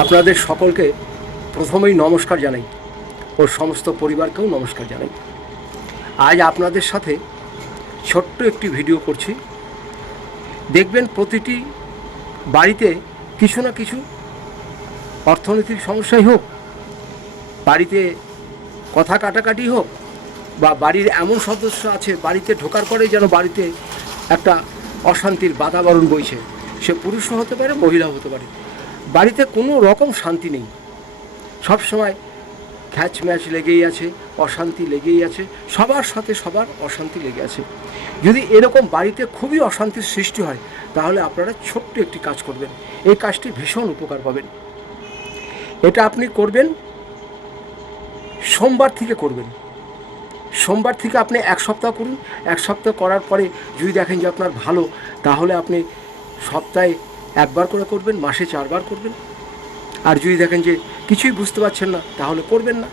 আপনাদের সকলকে প্রথমেই নমস্কার জানাই ও সমস্ত পরিবারকেও নমস্কার জানাই। আজ আপনাদের সাথে ছোট্ট একটি ভিডিও করছি। দেখবেন প্রতিটি বাড়িতে কিছু না কিছু অর্থনৈতিক সমস্যাই হোক, বাড়িতে কথা কাটাকাটি হোক, বা বাড়ির এমন সদস্য আছে বাড়িতে ঢোকার পরেই যেন বাড়িতে একটা অশান্তির বাতাবরণ বইছে। সে পুরুষও হতে পারে, মহিলাও হতে পারে। বাড়িতে কোনো রকম শান্তি নেই, সবসময় খ্যাচ ম্যাচ লেগেই আছে, অশান্তি লেগেই আছে, সবার সাথে সবার অশান্তি লেগে আছে। যদি এরকম বাড়িতে খুবই অশান্তির সৃষ্টি হয়, তাহলে আপনারা ছোট্ট একটি কাজ করবেন। এই কাজটি ভীষণ উপকার পাবেন। এটা আপনি করবেন সোমবার থেকে করবেন। সোমবার থেকে আপনি এক সপ্তাহ করুন। এক সপ্তাহ করার পরে যদি দেখেন যে আপনার ভালো, তাহলে আপনি সপ্তাহে একবার করে করবেন, মাসে 4 বার করবেন। আর যদি দেখেন যে কিছুই বুঝতে পারছেন না, তাহলে করবেন না।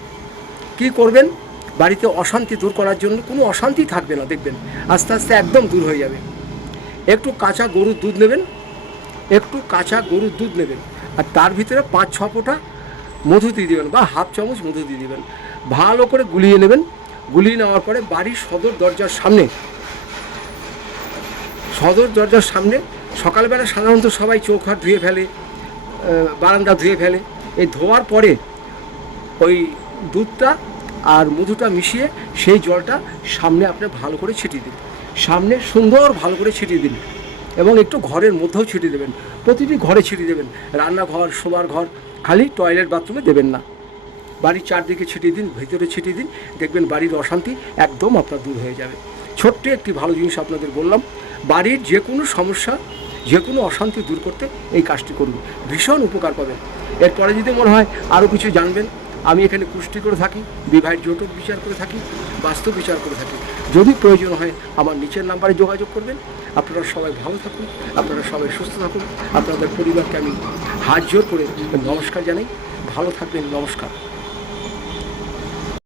কি করবেন? বাড়িতে অশান্তি দূর করার জন্য কোনো অশান্তি থাকবে না, দেখবেন আস্তে আস্তে একদম দূর হয়ে যাবে। একটু কাঁচা গরুর দুধ নেবেন, একটু কাঁচা গরুর দুধ নেবেন, আর তার ভিতরে 5-6 ফোঁটা মধু দিয়ে দেবেন, বা হাফ চামচ মধু দিয়ে দেবেন। ভালো করে গুলিয়ে নেবেন। গুলিয়ে নেওয়ার পরে বাড়ির সদর দরজার সামনে সকালবেলা সাধারণত সবাই চোখ হাত ধুয়ে ফেলে, বারান্দা ধুয়ে ফেলে। এই ধোয়ার পরে ওই দুধটা আর মধুটা মিশিয়ে সেই জলটা সামনে আপনি ভালো করে ছিটিয়ে দিন। সামনে সুন্দর ভালো করে ছিটিয়ে দিন, এবং একটু ঘরের মধ্যেও ছিটিয়ে দেবেন। প্রতিটি ঘরে ছিটিয়ে দেবেন, রান্নাঘর, শোবার ঘর, খালি টয়লেট বাথরুমে দেবেন না। বাড়ির চারদিকে ছিটিয়ে দিন, ভিতরে ছিটিয়ে দিন। দেখবেন বাড়ির অশান্তি একদম আপনার দূর হয়ে যাবে। ছোট্ট একটি ভালো জিনিস আপনাদের বললাম। বাড়ির যে কোনো সমস্যা, যে কোনো অশান্তি দূর করতে এই কাজটি করুন, ভীষণ উপকার পাবেন। এরপরে যদি মনে হয় আরও কিছু জানবেন, আমি এখানে কুষ্টি করে থাকি, বিবাহের জটিল বিচার করে থাকি, বাস্তু বিচার করে থাকি। যদি প্রয়োজন হয় আমার নিচের নাম্বারে যোগাযোগ করবেন। আপনারা সবাই ভালো থাকুন, আপনারা সবাই সুস্থ থাকুন। আপনাদের পরিবারকে আমি হাত জোর করে নমস্কার জানাই। ভালো থাকবেন, নমস্কার।